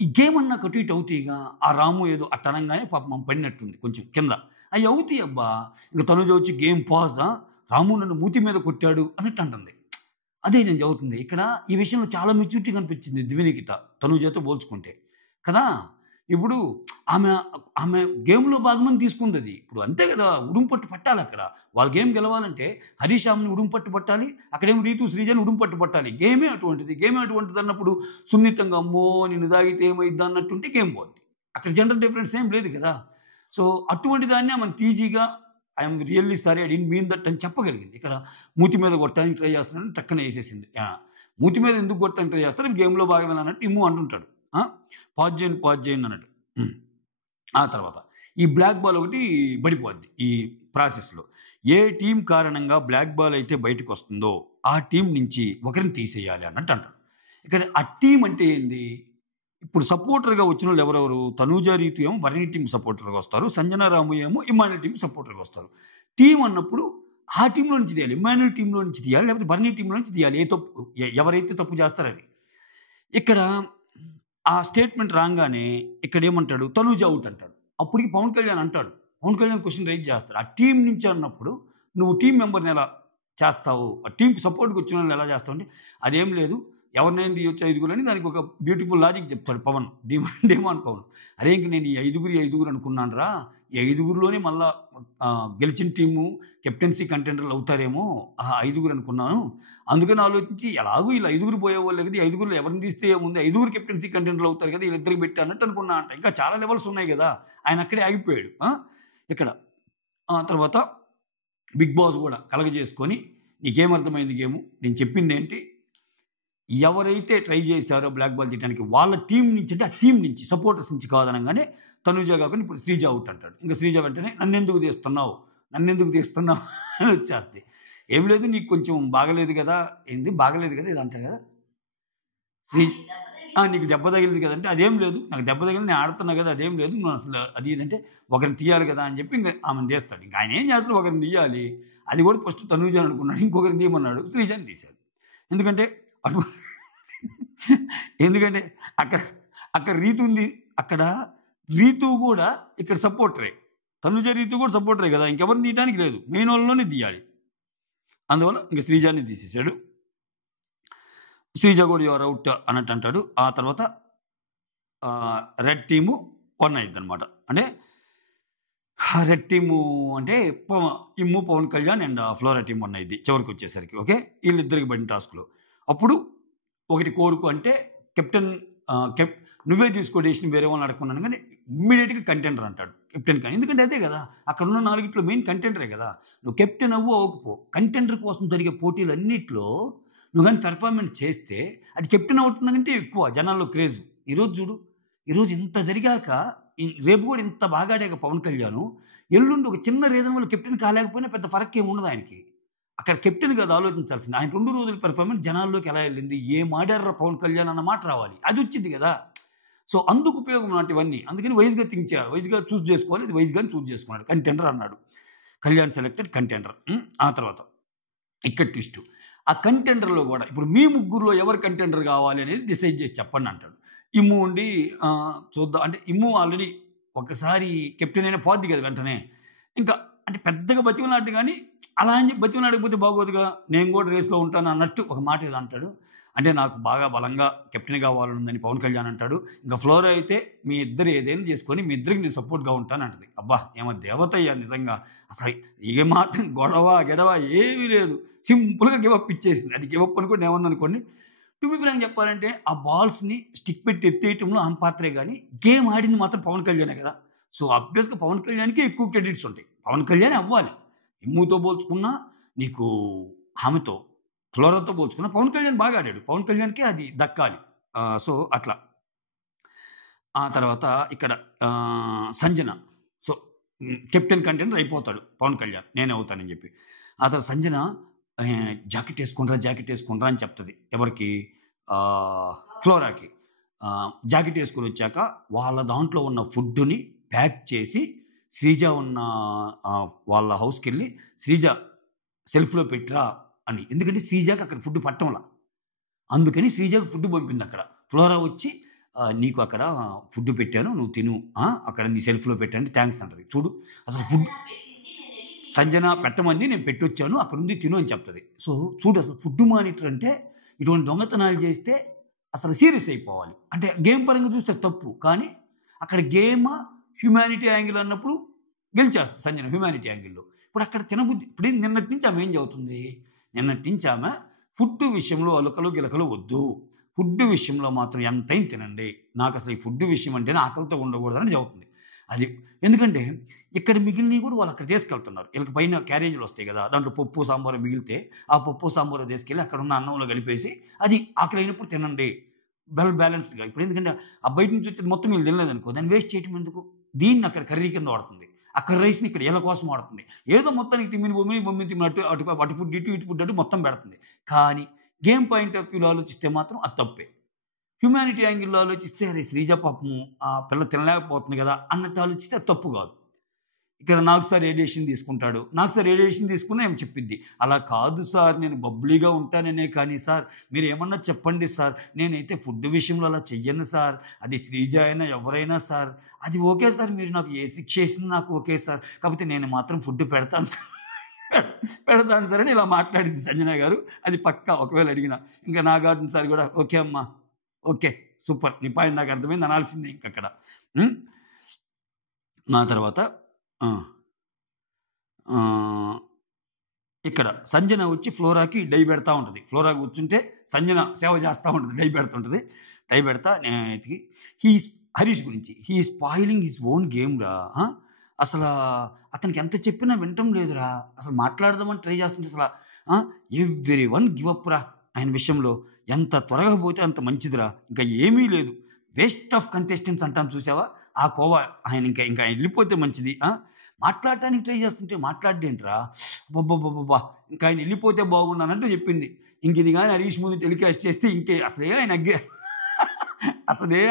ఈ గేమ్ అన్నాక అటు ఇటు అవుతాయిగా. ఆ రాము ఏదో అట్టనంగానే పాపం పడినట్టుంది కొంచెం కింద. అయి అవుతాయి అబ్బా! ఇంక తనుజ వచ్చి గేమ్ పాజా రాము నన్ను మూతి మీద కొట్టాడు అన్నట్టు అంటుంది. అదే నేను చదువుతుంది. ఇక్కడ ఈ విషయంలో చాలా మెచ్యూరిటీ కనిపించింది దివ్యనికిత తనుజతో పోల్చుకుంటే. కదా! ఇప్పుడు ఆమె ఆమె గేమ్‌లో భాగమని తీసుకుందది. ఇప్పుడు అంతే కదా! ఉడుంపట్టు పట్టాలక్కడ. వాళ్ళ గేమ్ గెలవాలంటే హరీష్ ఆమెని ఉడుంపట్టు పట్టాలి. అక్కడేమో రీతు, శ్రీజని ఉడుంపట్టు పట్టాలి. గేమే అటువంటిది. గేమే అటువంటిదన్నప్పుడు సున్నితంగా అమ్మో! నిన్ను తాగితే ఏమైద్ది అన్నట్టుంటే గేమ్ పోద్ది. అక్కడ జెండర్ డిఫరెన్స్ ఏం లేదు కదా! సో, అటువంటి దాన్ని ఆమె ఈజీగా I am really sorry I didn't mean that అని చెప్పగలిగింది. ఇక్కడ మూతి మీద కొట్టడానికి ట్రై చేస్తున్నానని టక్కన ఏసేసింది. మూతి మీద ఎందుకు కొట్టడానికి ట్రై చేస్తారు? గేమ్‌లో భాగమేనా అన్నట్టు ఇమ్ము అంటుంటాడు. పాజ్ చేయండి అన్నట్టు. ఆ తర్వాత ఈ బ్లాక్ బాల్ ఒకటి పడిపోద్ది ఈ ప్రాసెస్‌లో. ఏ టీమ్ కారణంగా బ్లాక్ బాల్ అయితే బయటకొస్తుందో ఆ టీమ్ నుంచి ఒకరిని తీసేయాలి అన్నట్టు అంటాడు. ఇక్కడ ఆ టీమ్ అంటే ఏంది? ఇప్పుడు సపోర్టర్‌గా వచ్చినోళ్ళు ఎవరెవరు? తనూజ, రీతు ఏమో భరణి టీమ్ సపోర్టర్‌గా వస్తారు. సంజన, రాము ఏమో ఇమ్మాన్యుల్ టీమ్ సపోర్టర్‌గా వస్తారు. టీమ్ అన్నప్పుడు ఆ టీమ్‌లో నుంచి తీయాలి. ఇమ్మాన్యుల్ టీమ్‌లో నుంచి తీయాలి. లేకపోతే భరణి టీమ్‌లో నుంచి తీయాలి. ఎవరైతే తప్పు చేస్తారో అది. ఇక్కడ ఆ స్టేట్మెంట్ రాంగానే ఇక్కడేమంటాడు? తనూజ ఔట్ అంటాడు. అప్పటికి పవన్ కళ్యాణ్ అంటాడు. పవన్ కళ్యాణ్ క్వెషన్ రైజ్ చేస్తాడు. ఆ టీమ్ నుంచి అన్నప్పుడు నువ్వు టీమ్ మెంబర్‌ని ఎలా చేస్తావు? ఆ టీమ్‌కి సపోర్ట్‌గా వచ్చినోళ్ళని ఎలా చేస్తావు అంటే, అదేం లేదు ఎవరినైనా తీయొచ్చు ఐదుగురు అని దానికి ఒక బ్యూటిఫుల్ లాజిక్ చెప్తాడు పవన్, డిమాండ్ పవన్. అరే ఇంక నేను ఈ ఐదుగురు అనుకున్నాను రా, ఈ ఐదుగురిలోనే మళ్ళా గెలిచిన టీము కెప్టెన్సీ కంటెండర్లు అవుతారేమో, ఆ ఐదుగురు అనుకున్నాను. అందుకని ఆలోచించి ఎలాగూ వీళ్ళు ఐదుగురు పోయేవాళ్ళు కదా, ఈ ఐదుగురులో ఎవరిని తీస్తే ఏముంది, ఐదుగురు కెప్టెన్సీ కంటెండర్లు అవుతారు కదా, వీళ్ళిద్దరికి పెట్టి అన్నట్టు అనుకున్నా అంట. ఇంకా చాలా లెవెల్స్ ఉన్నాయి కదా, ఆయన అక్కడే ఆగిపోయాడు. ఇక్కడ తర్వాత బిగ్ బాస్ కూడా కలగజేసుకొని, నీకేమర్థమైంది గేము, నేను చెప్పింది ఏంటి, ఎవరైతే ట్రై చేశారో బ్లాక్ బాల్ తీయడానికి వాళ్ళ టీం నుంచి, అంటే ఆ టీం నుంచి సపోర్టర్స్ నుంచి కాదనగానే తనుజ కాకుండా ఇప్పుడు శ్రీజ అవుట్ అంటాడు. ఇంకా శ్రీజ వెంటనే నన్నెందుకు తీస్తున్నావు అని వచ్చేస్తే, ఏం లేదు నీకు కొంచెం బాగలేదు కదా, ఏంది బాగలేదు కదా ఇది అంటాడు కదా నీకు దెబ్బ తగిలింది కదంటే, అదేం లేదు నాకు దెబ్బ తగిలి నేను ఆడుతున్నా కదా, అదేం లేదు నువ్వు అసలు అది ఇదంటే ఒకరిని తీయాలి కదా అని చెప్పి ఇంకా ఆమెను తీస్తాడు. ఇంకా ఆయన ఏం చేస్తాడు, ఒకరిని తీయాలి, అది కూడా ఫస్ట్ తనుజ అనుకున్నాడు, ఇంకొకరిని తీయమన్నాడు, శ్రీజని తీశాడు. ఎందుకంటే అక్కడ రీతు ఉంది, అక్కడ రీతు కూడా ఇక్కడ సపోర్టరే, తనుజ రీతు కూడా సపోర్టరే కదా, ఇంకెవరిని తీయడానికి లేదు, మెయిన్ వాళ్ళలోనే తీయాలి. అందువల్ల ఇంక శ్రీజాని తీసేశాడు. శ్రీజ కూడా యువర్ అవుట్ అన్నట్టు అంటాడు. ఆ తర్వాత రెడ్ టీము 1 అయింది అనమాట. అంటే రెడ్ టీము అంటే ఇమ్ము, Pawan Kalyan and Flora team 1 అయింది చివరికి వచ్చేసరికి. ఓకే, వీళ్ళిద్దరికి పడిన టాస్క్లో అప్పుడు ఒకటి కోరుకు అంటే కెప్టెన్ నువ్వే తీసుకో డెసిషన్, వేరే వాళ్ళని అడుక్కున్నాను కానీ ఇమ్మీడియట్గా కంటెండర్ అంటాడు కెప్టెన్ కానీ. ఎందుకంటే అదే కదా, అక్కడ ఉన్న 4 మెయిన్ కంటెండరే కదా. నువ్వు కెప్టెన్ అవ్వకపో, కంటెండర్ కోసం జరిగే పోటీలన్నింటిలో నువ్వు కానీ పెర్ఫార్మెన్స్ చేస్తే అది కెప్టెన్ అవుతుందంటే ఎక్కువ జనాల్లో క్రేజు. ఈరోజు చూడు, ఈరోజు ఇంత జరిగాక రేపు కూడా ఇంత బాగా ఆడాక పవన్ కళ్యాణ్, ఎల్లుండి ఒక చిన్న రీజన్ వల్ల కెప్టెన్ కాలేకపోయినా పెద్ద ఫరక్ ఏమి ఉండదు ఆయనకి. అక్కడ కెప్టెన్ కాదు ఆలోచించాల్సింది, ఆయన 2 రోజుల పెర్ఫార్మెన్స్ జనాల్లోకి ఎలా వెళ్ళింది, ఏం ఆడారా పవన్ కళ్యాణ్ అన్న మాట రావాలి, అది వచ్చింది కదా. సో అందుకు ఉపయోగం లాంటివన్నీ, అందుకని వైజ్గా థింక్ చేయాలి, వైజ్గా చూస్ చేసుకోవాలి. ఇది వైజ్గానే చూస్ చేసుకున్నాడు, కంటెండర్ అన్నాడు, కళ్యాణ్ సెలెక్టెడ్ కంటెండర్. ఆ తర్వాత ఇక్కడ ట్విస్ట్, ఆ కంటెండర్లో కూడా ఇప్పుడు మీ ముగ్గురులో ఎవరు కంటెండర్ కావాలి అనేది డిసైడ్ చేసి చెప్పండి అంటాడు. ఇమ్ము ఉండి చూద్దాం అంటే, ఇమ్ము ఆల్రెడీ ఒకసారి కెప్టెన్ అయినా పోద్ది కదా వెంటనే, ఇంకా అంటే పెద్దగా బతిమలాడు కానీ అలా అని చెప్పి బతిమలాడకపోతే బాగోదుగా, నేను కూడా రేస్లో ఉంటాను అన్నట్టు ఒక మాట ఏదో అంటాడు. అంటే నాకు బాగా బలంగా కెప్టెన్ కావాలని ఉందని పవన్ కళ్యాణ్ అంటాడు. ఇంకా ఫ్లోరా అయితే మీ ఇద్దరు ఏదైనా చేసుకొని మీ ఇద్దరికి నేను సపోర్ట్గా ఉంటాను అంటది. అబ్బా ఏమో దేవత అయ్యా నిజంగా, అసలు ఏమాత్రం గొడవ ఏమీ లేదు, సింపుల్గా గివప్ ఇచ్చేసింది. అది గివప్ అనుకోండి ఏమన్నా అనుకోండి. టు బి ఫ్రాంక్ చెప్పాలంటే ఆ బాల్స్ని స్టిక్ పెట్టి ఎత్తేయటంలో ఆమె పాత్రే కానీ గేమ్ ఆడింది మాత్రం పవన్ కళ్యాణే కదా. సో ఆబ్వియస్గా పవన్ కళ్యాణ్కి ఎక్కువ క్రెడిట్స్ ఉంటాయి, పవన్ కళ్యాణ్ అవ్వాలి. ఇమ్ముతో పోల్చుకున్నా, నీకు ఆమెతో ఫ్లోరాతో పోల్చుకున్నా పవన్ కళ్యాణ్ బాగా ఆడాడు, పవన్ కళ్యాణ్కి అది దక్కాలి. సో అట్లా. ఆ తర్వాత ఇక్కడ సంజన, సో కెప్టెన్ కంటెండర్ అయిపోతాడు పవన్ కళ్యాణ్, నేనే అవుతానని చెప్పి. ఆ తర్వాత సంజన జాకెట్ వేసుకుంటారా అని చెప్తుంది ఎవరికి, ఫ్లోరాకి. జాకెట్ వేసుకొని వచ్చాక వాళ్ళ దాంట్లో ఉన్న ఫుడ్ని ప్యాక్ చేసి శ్రీజ ఉన్న వాళ్ళ హౌస్కి వెళ్ళి శ్రీజ సెల్ఫ్లో పెట్టరా అని, ఎందుకంటే శ్రీజాకి అక్కడ ఫుడ్ పట్టంలా, అందుకని శ్రీజాకి ఫుడ్ పంపింది. అక్కడ ఫ్లోరా వచ్చి నీకు అక్కడ ఫుడ్ పెట్టాను నువ్వు తిను, అక్కడ నీ సెల్ఫ్లో పెట్టండి థ్యాంక్స్ అంటది. చూడు అసలు ఫుడ్ సంజన పెట్టమంది, నేను పెట్టొచ్చాను అక్కడ ఉంది తిను అని చెప్తుంది. సో చూడు అసలు ఫుడ్ మానిటర్ అంటే ఇటువంటి దొంగతనాలు చేస్తే అసలు సీరియస్ అయిపోవాలి. అంటే గేమ్ పరంగా చూస్తే తప్పు, కానీ అక్కడ గేమ్ హ్యుమానిటీ యాంగిల్ అన్నప్పుడు గెలిచేస్తుంది సంజన హ్యుమానిటీ యాంగిల్లో. ఇప్పుడు అక్కడ తినబుద్ధి, ఇప్పుడు నిన్నటి నుంచి ఆమె ఏం చదువుతుంది, నిన్నటి నుంచి ఆమె ఫుడ్ విషయంలో అలకలు గిలకలు వద్దు, ఫుడ్ విషయంలో మాత్రం ఎంతైనా తినండి, నాకు అసలు ఈ ఫుడ్ విషయం అంటేనే ఆకలితో ఉండకూడదని చదువుతుంది. అది ఎందుకంటే ఇక్కడ మిగిలినవి కూడా వాళ్ళు అక్కడ తీసుకెళ్తున్నారు, వీళ్ళకి పైన క్యారేజీలు వస్తాయి కదా, దాంట్లో పప్పు సాంబారు మిగిలితే ఆ పప్పు సాంబారు తీసుకెళ్ళి అక్కడ ఉన్న అన్నంలో కలిపేసి అది ఆకలి అయినప్పుడు తినండి, బ్యాలెన్స్డ్గా. ఇప్పుడు ఎందుకంటే ఆ బయట నుంచి వచ్చేది మొత్తం వీళ్ళు తినలేదు అనుకో, దాన్ని వేస్ట్ చేయటం ఎందుకు, దీన్ని అక్కడ కర్రీ కింద వాడుతుంది, అక్కడ రైస్ని ఇక్కడ వీళ్ళ కోసం వాడుతుంది, ఏదో మొత్తానికి బొమ్మిని అటు ఫుడ్ ఇటు ఫుడ్ అటు మొత్తం పెడుతుంది. కానీ గేమ్ పాయింట్ ఆఫ్ వ్యూలో ఆలోచిస్తే మాత్రం అది తప్పే. హ్యుమానిటీ యాంగిల్లో ఆలోచిస్తే అరే శ్రీజ పాపము ఆ పిల్ల తినలేకపోతుంది కదా అన్నట్టు ఆలోచిస్తే అది తప్పు కాదు. ఇక్కడ నాకు సార్ రేడియేషన్ తీసుకుంటాడు, నాకు సార్ రేడియేషన్ తీసుకున్నా ఏం చెప్పిద్ది, అలా కాదు సార్ నేను బబ్లీగా ఉంటాననే, కానీ సార్ మీరు ఏమన్నా చెప్పండి సార్, నేనైతే ఫుడ్ విషయంలో అలా చెయ్యను సార్, అది శ్రీజ అయినా ఎవరైనా సార్, అది ఓకే సార్, మీరు నాకు ఏ శిక్ష చేసినా నాకు ఓకే సార్, కాకపోతే నేను మాత్రం ఫుడ్ పెడతాను సార్. పెడతాను సార్ అని ఇలా మాట్లాడింది సంజన గారు. అది పక్కా ఒకవేళ అడిగినా. ఇంకా నాగార్జున సార్ కూడా ఓకే అమ్మా. ఓకే. సూపర్. నీ పాయింట్ నాకు అర్థమైంది అనాల్సిందే ఇంకక్కడ. హ్మ్. ఆ తర్వాత ఆ! ఆహ్, ఇక్కడ సంజన వచ్చి ఫ్లోరాకి డై పెడతా ఉంటది. ఫ్లోరా కూర్చుంటే సంజన సేవ చేస్తా ఉంటది. డై పెడుతుంటది. డై పెడతా నేతికి హీస్ హరీష్ గురించి. He is spoiling his own game రా! ఆ! అసలా అతనికి ఎంత చెప్పినా వినటం లేదురా! అసలు మాట్లాడదామని ట్రై చేస్తుంటే ఆ! ఎవ్రీవన్ గివ్ అప్ రా! ఆయన విషయంలో. ఎంత త్వరగా పోతే అంత మంచిదిరా! ఇంకా ఏమీ లేదు. వేస్ట్ ఆఫ్ కంటెస్టెంట్స్ అంటాం చూసావా? ఆ కోవ ఆయన ఇంకా ఎళ్ళిపోతే మంచిది. ఆ! మాట్లాడటానికి ట్రై చేస్తుంటే మాట్లాడడేంట్రా? అబ్బబ్బబ్బబ్బా! ఇంకా ఆయన ఎళ్ళిపోతే బాగుండన్నట్టు చెప్పింది. ఇంకిది గాని హరీష్ ముందు టెలికాస్ట్ చేస్తే అసలే ఆయన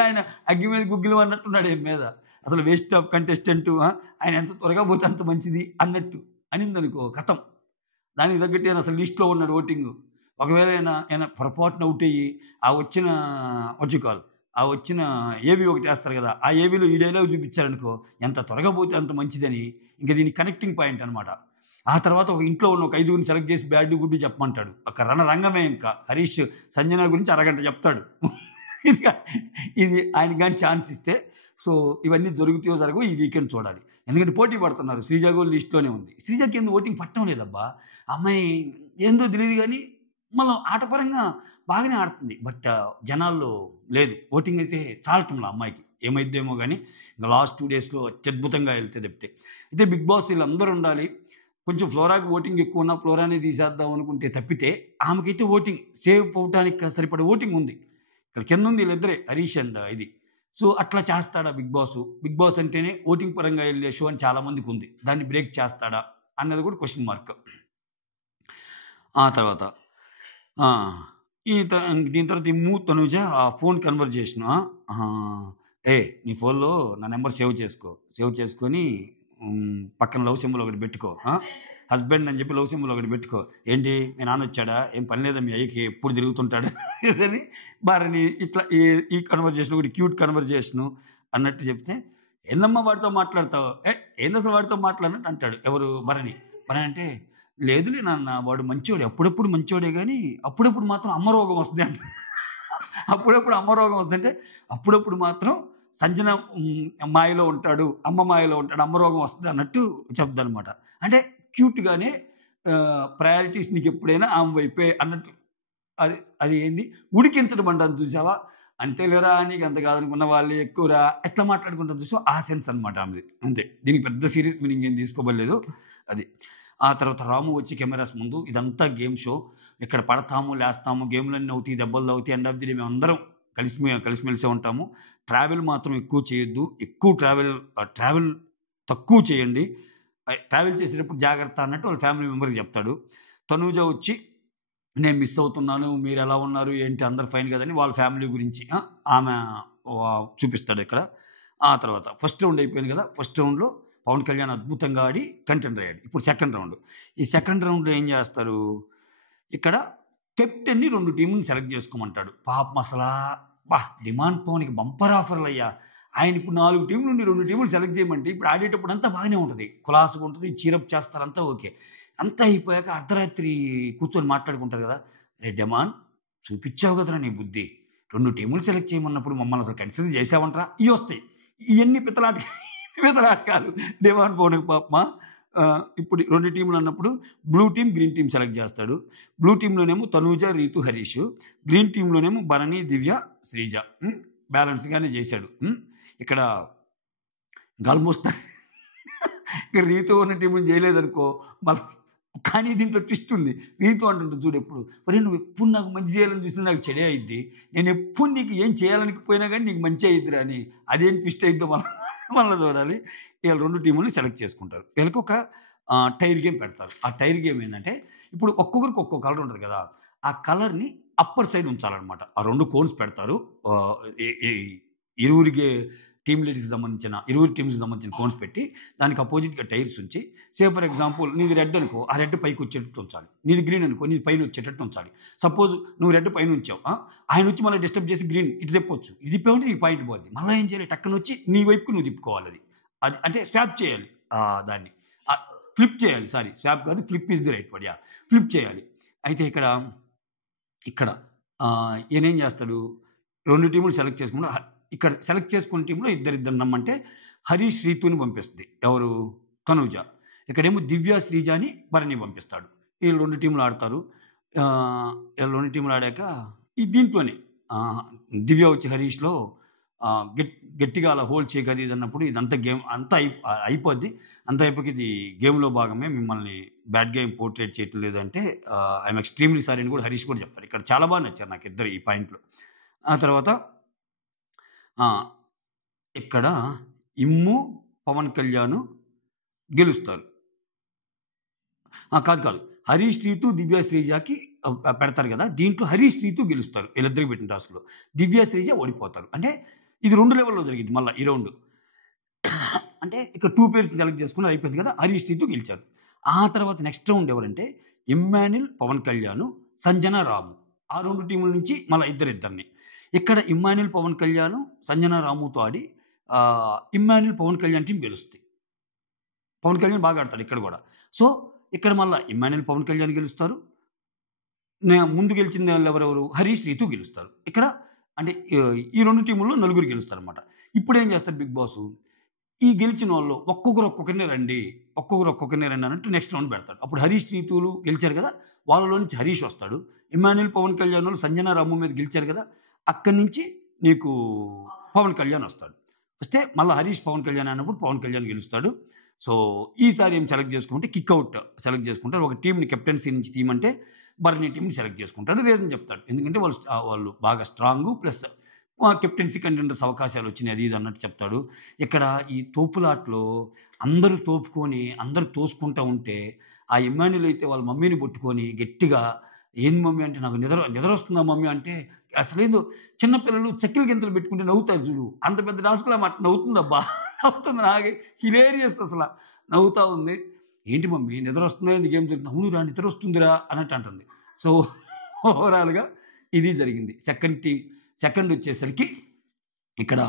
ఆయన అగ్గి మీద గుగ్గిలం అన్నట్టున్నాడు ఈయన మీద. అసలు వేస్ట్ ఆఫ్ కంటెస్టెంట్ ఆయన ఎంత త్వరగా పోతే అంత మంచిది అన్నట్టు అనిందనుకో ఖతం. దానికి తగ్గట్టు ఈయన అసలు లిస్ట్‌లో ఉన్నాడు ఓటింగు. ఒకవేళ ఈయన పొరపాటున ఔట్ అయ్యి, ఆ వచ్చిన వాట్ యూ కాల్ ఆ వచ్చిన ఏవి ఒకటేస్తారు గదా! ఆ ఏవిలో ఈ డైలాగ్ చూపించారనుకో, ఎంత త్వరగా పోతే అంత మంచిదని ఇంక దీనికి కనెక్టింగ్ పాయింట్ అనమాట. ఆ తర్వాత ఒక ఇంట్లో ఉన్న ఒక ఐదుగురిని సెలెక్ట్ చేసి బ్యాడ్, గుడ్ చెప్పమంటాడు. ఒక రణరంగమే ఇంకా. హరీష్ సంజన గురించి అరగంట చెప్తాడు. ఇదిగా ఇది ఆయనకి గాని ఛాన్స్ ఇస్తే సో, ఇవన్నీ జరుగుతాయో జరగవో ఈ వీకెండ్ చూడాలి. ఎందుకంటే పోటీ పడుతున్నారు. శ్రీజ గూడా లిస్ట్‌లోనే ఉంది. శ్రీజకి ఎందుకు ఓటింగ్ పట్టం లేదబ్బా! ఆ అమ్మాయి ఏందో తెలీదు గానీ, మళ్ళా ఆటపరంగా బాగానే ఆడుతుంది. బట్ జనాల్లో లేదు. ఓటింగ్ అయితే చాలటంలా అమ్మాయికి. ఏమైద్దేమో గానీ, ఇంక లాస్ట్ 2 డేస్‌లో అత్యద్భుతంగా ఎళ్తే తప్పితే. అయితే 'బిగ్ బాస్' వీళ్ళందరూ ఉండాలి. కొంచెం ఫ్లోరాకి ఓటింగ్ ఎక్కువున్నా ఫ్లోరానే తీసేద్దాం అనుకుంటే తప్పితే, ఆమెకైతే ఓటింగ్ సేవ్ అవ్వటానికి సరిపడే ఓటింగ్ ఉంది. ఇక్కడ కిందుంది వీళ్ళిద్దరే హరీష్ అండ్ ఇది. సో, అట్లా చేస్తాడా 'బిగ్ బాసు'? 'బిగ్ బాస్' అంటేనే ఓటింగ్ పరంగా ఎళ్ళే షో అని చాలా మందికుంది. దాన్ని బ్రేక్ చేస్తాడా? అన్నది కూడా క్వెషన్ మార్క్. ఆ తర్వాత ఆ! ఈ త దీని తర్వాత ఈ 'తనూజ' ఆ ఫోన్ కన్వర్జేషన్ "ఏయ్! నీ ఫోన్‌లో నా నంబర్ సేవ్ చేసుకో. సేవ్ చేసుకొని పక్కన లవ్ సింబల్ ఒకటి పెట్టుకో. హస్బెండ్ అని చెప్పి లవ్ సింబల్ ఒకటి పెట్టుకో. ఏంటి మీ నాన్నొచ్చాడా? ఏం పని లేదా మీ అయ్యకి ఎప్పుడు తిరుగుతుంటాడు" అని భార్యని ఇట్లా ఈ కన్వర్జేషన్ ఒకటి క్యూట్ కన్వర్జేషను అన్నట్టు చెప్తే, "ఏందమ్మా వాడితో మాట్లాడతావు? ఏందసలు వాడితో మాట్లాడినట్టు" అంటాడు. ఎవరు? భరణి. భరణి అంటే లేదులే నాన్న వాడు మంచోడే. అప్పుడప్పుడు మంచోడే గానీ, అప్పుడప్పుడు మాత్రం అమ్మ రోగం వస్తది అంట. అప్పుడప్పుడు అమ్మ రోగం వస్తదంటే, అప్పుడప్పుడు మాత్రం సంజన మాయలో ఉంటాడు. అమ్మ మాయలో ఉంటాడు. అమ్మ రోగం వస్తది అన్నట్టు చెప్దనమాట. అంటే క్యూట్‌గానే ప్రయారిటీస్ నీకెప్పుడైనా ఆమె వైపే అన్నట్టు. అది అది ఏంది ఉడికించడం అంటాను చూసావా? అంతేలేరా నీకంత కాదనుకున్న వాళ్ళే ఎక్కువరా ఎట్లా మాట్లాడుకుంటారు చూసావా? ఆ సెన్స్ అనమాట ఆమెది. అంతే. దీనికి పెద్ద సీరియస్ మీనింగ్ ఏం తీసుకోబడలేదు. అది. ఆ తర్వాత రాము వచ్చి కెమెరాస్ ముందు ఇదంతా గేమ్ షో. ఇక్కడ పడతాము, లేస్తాము, గేమ్‌లన్నీ అవుతాయి, దెబ్బలు తాగుతాయి. ఎండ్ ఆఫ్ ది డే మేమందరం కలిసిమెలిసే ఉంటాము. ట్రావెల్ మాత్రం ఎక్కువ చేయొద్దు. ఎక్కువ ట్రావెల్ తక్కువ చేయండి. ట్రావెల్ చేసేటప్పుడు జాగ్రత్త అన్నట్టు వాళ్ళ ఫ్యామిలీ మెంబర్‌కి చెప్తాడు. తనూజ వచ్చి నేను మిస్ అవుతున్నాను. మీరెలా ఉన్నారు? ఏంటి అందరూ ఫైన్ గదని వాళ్ళ ఫ్యామిలీ గురించి ఆమె చూపిస్తాడిక్కడ. ఆ తర్వాత ఫస్ట్ రౌండ్ అయిపోయింది గదా! ఫస్ట్ రౌండ్‌లో పవన్ కళ్యాణ్ అద్భుతంగా ఆడి కంటెండర్ అయ్యాడు. ఇప్పుడు సెకండ్ రౌండ్. ఈ సెకండ్ రౌండ్‌లో ఏం జేస్తారు? ఇక్కడ కెప్టెన్‌ని 2 టీముల్ని సెలెక్ట్ జేసుకోమంటాడు. పాపం అసలా డిమాండ్ పవన్‌కి బంపర్ ఆఫర్‌లయ్యా! ఆయన ఇప్పుడు 4 టీముల నుండి 2 టీములు సెలెక్ట్ జేయమంటే ఇప్పుడు ఆడేటప్పుడు అంతా బాగానే ఉంటది. కులాసాగా ఉంటది. చీరప్ చేస్తారు అంతా ఓకే. అంతా అయిపోయాక అర్ధరాత్రి కూర్చొని మాట్లాడుకుంటారు గదా! "రేయ్ డెమాన్ చూపిచ్చావు కదరా నీ బుద్ధి. 2 టీములు సెలెక్ట్ చేయమన్నప్పుడు మమ్మల్ని అసలు కన్సిడర్ చేసావంట్రా?" ఇయొస్తాయి. ఇయన్నీ పితలాటకాలు డెమాన్ పవన్‌కి పాపమా ఇప్పుడు 2 టీములు అన్నప్పుడు blue team, green team select జేస్తాడు. బ్లూ టీమ్‌లోనేమో తనూజ, రీతు, హరీష్. గ్రీన్ టీమ్‌లోనేమో భరణి, దివ్య, శ్రీజ. బ్యాలెన్స్‌గానే జేశాడు. ఇక్కడ ఆల్మోస్ట్ ఇక రీతు ఉన్న టీముని జేయలేదనుకో మళ్ళా కానీ దీంట్లో ట్విస్ట్ ఉంది. రీతు అంటుంటది చూడు ఎప్పుడు, "ఒరేయ్ నువ్వెప్పుడు నాకు మంచి చేయాలని చూసినా నాకు చెడే అయిద్ది. నేనెప్పుడు నీకు ఏం చేయాలనికపోయినా గానీ నీకు మంచే అయిద్దిరా" అని. అదేం ట్విస్ట్ అయిద్దో మళ్ళా చూడాలి. ఈళ్ళు 2 టీముల్ని సెలెక్ట్ చేసుకుంటారు. వీళ్ళకొక టైర్ గేమ్ పెడతారు. ఆ టైర్ గేమ్ ఏందంటే, ఇప్పుడు ఒక్కొక్కరికి ఒక్కో కలర్ ఉంటది గదా! ఆ కలర్‌ని అప్పర్ సైడ్ ఉంచాలనమాట. ఆ 2 కోన్స్ పెడతారు. ఆహ్, ఈ ఈ ఇరువురికి ఇరువురు టీమ్స్‌కి సంబంధించిన కోన్స్ పెట్టి, దానికి అపోజిట్‌గా టైర్స్ ఉంచి, ఫర్ ఎగ్జాంపుల్ నీది రెడ్ అనుకో, ఆ రెడ్ పైకొచ్చేటట్టు ఉంచాలి. నీది గ్రీన్ అనుకో, నీది పైనొచ్చేటట్టు ఉంచాలి. సపోజ్ నువ్వు రెడ్ పైనుంచావు. ఆయనొచ్చి మళ్ళీ డిస్టర్బ్ చేసి గ్రీన్ ఇటు తిప్పొచ్చు. ఇటు తిప్పావంటే నీకు పాయింట్ పోద్ది. మళ్ళా ఏం చేయాలి టక్కనొచ్చి నీ వైపుకి నువ్వు తిప్పుకోవాలది. అది అంటే స్వాప్ చేయాలి దాన్ని. ఆహ్, ఫ్లిప్ చేయాలి. సారీ, స్వాప్ కాదు, flip is the right word. Flip చేయాలి. అయితే ఇక్కడ ఈయనేం చేస్తాడు, 2 టీములు సెలెక్ట్ చేసుకుంటూ ఇక్కడ సెలెక్ట్ చేసుకున్న టీంలో ఇద్దరిద్దరు రమ్మంటే హరీష్, రీతుని పంపిస్తుంది. ఎవరు? తనూజ. ఇక్కడేమో దివ్య, శ్రీజాని, భరణి పంపిస్తాడు. వీళ్ళు 2 టీములు ఆడతారు. వీళ్ళు 2 టీములు ఆడాక దీంట్లోనే దివ్య వచ్చి హరీష్‌లో గట్టిగా అలా హోల్డ్ చేయక అది ఇది అన్నప్పుడు ఇదంతా గేమ్ అంతా అయిపోద్ది. అంతా అయిపోక ఇది గేమ్‌లో భాగమే, మిమ్మల్ని బ్యాడ్‌గా ఏం పోర్ట్రేట్ చేయటం లేదు అంటే ఐయామ్ ఎక్స్‌ట్రీమ్‌లీ సారీ అని కూడా హరీష్ కూడా చెప్తారు. ఇక్కడ చాలా బాగా నచ్చారు నాకు ఇద్దరు ఈ పాయింట్‌లో. ఆ తర్వాత ఇక్కడ ఇమ్ము, పవన్ కళ్యాణ్ గెలుస్తారు. కాదు. హరీష్, రీతు, దివ్య, శ్రీజకి పెడతారు కదా! దీంట్లో హరీష్, రీతు గెలుస్తారు. వీళ్ళిద్దరికి పెట్టిన టాస్క్‌లో. దివ్య, శ్రీజ ఓడిపోతారు. అంటే ఇది 2 లెవెల్‌లో జరిగిద్ది మళ్ళా ఈ రౌండ్. అంటే ఇక్కడ 2 పేర్స్‌ని సెలెక్ట్ చేసుకుని అయిపోయింది కదా! హరీష్, రీతు గెలిచారు. ఆ తర్వాత నెక్స్ట్ రౌండ్ ఎవరంటే ఇమ్మాన్యుల్, పవన్ కళ్యాణ్, సంజన, రాము. ఆ 2 టీముల నుంచి మళ్ళా ఇద్దరిద్దరిని. ఇక్కడ ఇమ్మాన్యుల్, పవన్ కళ్యాణ్, సంజన, రాముతో ఆడి ఇమ్మాన్యుల్, పవన్ కళ్యాణ్ టీమ్ గెలుస్తాయి. పవన్ కళ్యాణ్ బాగా ఆడతాడు ఇక్కడ కూడా. సో, ఇక్కడ మళ్ళా ఇమ్మాన్యుల్, పవన్ కళ్యాణ్ గెలుస్తారు. ముందు గెలిచిన ఎవరెవరు? హరీష్, రీతు గెలుస్తారు. ఇక్కడ అంటే ఈ 2 టీముల్లో నలుగురు గెలుస్తారనమాట. ఇప్పుడేం చేస్తారు బిగ్ బాసు, ఈ గెలిచిన వాళ్ళు ఒక్కొక్కరినే రండి అన్నట్టు నెక్స్ట్ రౌండ్ పెడతాడు. అప్పుడు హరీష్, రీతులు గెలిచారు కదా! వాళ్ళలో నుంచి హరీష్ వస్తాడు. ఇమ్మాన్యుల్, పవన్ కళ్యాణ్ వాళ్ళు సంజన, రాము మీద గెలిచారు కదా! అక్కడి నుంచి నీకు పవన్ కళ్యాణ్ వస్తాడు. వస్తే మళ్ళీ హరీష్, పవన్ కళ్యాణ్ అన్నప్పుడు పవన్ కళ్యాణ్ గెలుస్తాడు. సో, ఈసారి ఏం సెలెక్ట్ చేసుకుంటే కిక్అవుట్ సెలెక్ట్ చేసుకుంటారు. ఒక టీమ్‌ని కెప్టెన్సీ నుంచి టీమ్ అంటే భరణి టీమ్‌ని సెలెక్ట్ చేసుకుంటాడు. రీజన్ చెప్తాడు. ఎందుకంటే వాళ్ళు బాగా స్ట్రాంగు ప్లస్ కెప్టెన్సీ కంటెండర్స్ అవకాశాలు వచ్చినాయి అది ఇది అన్నట్టు చెప్తాడు. ఇక్కడ ఈ తోపులాటలో అందరూ తోపుకొని అందరూ తోసుకుంటా ఉంటే ఆ ఇమ్మాన్యుల్ అయితే వాళ్ళ మమ్మీని పట్టుకొని గట్టిగా ఏంది మమ్మీ అంటే నాకు నిద్ర వస్తుందా మమ్మీ అంటే అసలేందో చిన్న పిల్లలు చెక్కల గింతలు పెట్టుకుంటే నవ్వుతారు చూడు, అంత పెద్ద టాస్క్‌లో మాట నవ్వుతుందబ్బా! నవ్వుతుంది నాకు హిలేరియస్ అసల. నవ్వుతా ఉంది. ఏంటి మమ్మీ నిద్ర వస్తుందా ఏంది గేమ్ జరుగుతుంది? అవునురా నిద్ర వస్తుందిరా అన్నట్టు అంటుంది. సో, ఓవరాల్‌గా ఇది జరిగింది. సెకండ్ వచ్చేసరికి ఇక్కడ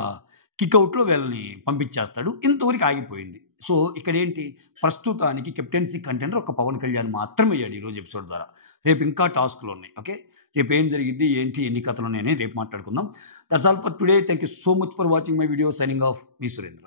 కిక్అవుట్‌లో వీళ్ళని పంపించేస్తాడు. ఇంతవరకు ఆగిపోయింది. సో, ఇక్కడేంటి ప్రస్తుతానికి కెప్టెన్సీ కంటెండర్ ఒక పవన్ కళ్యాణ్ మాత్రమే అయ్యాడు ఈరోజు ఎపిసోడ్ ద్వారా. రేపు ఇంకా టాస్క్‌లున్నాయి. ఓకే. రేపు ఏం జరిగిద్ది, ఏంటి, ఎన్ని కథలున్నాయని రేపు మాట్లాడుకుందాం. That's all for today. Thank you so much for watching my video. Signing off. Me Surendra.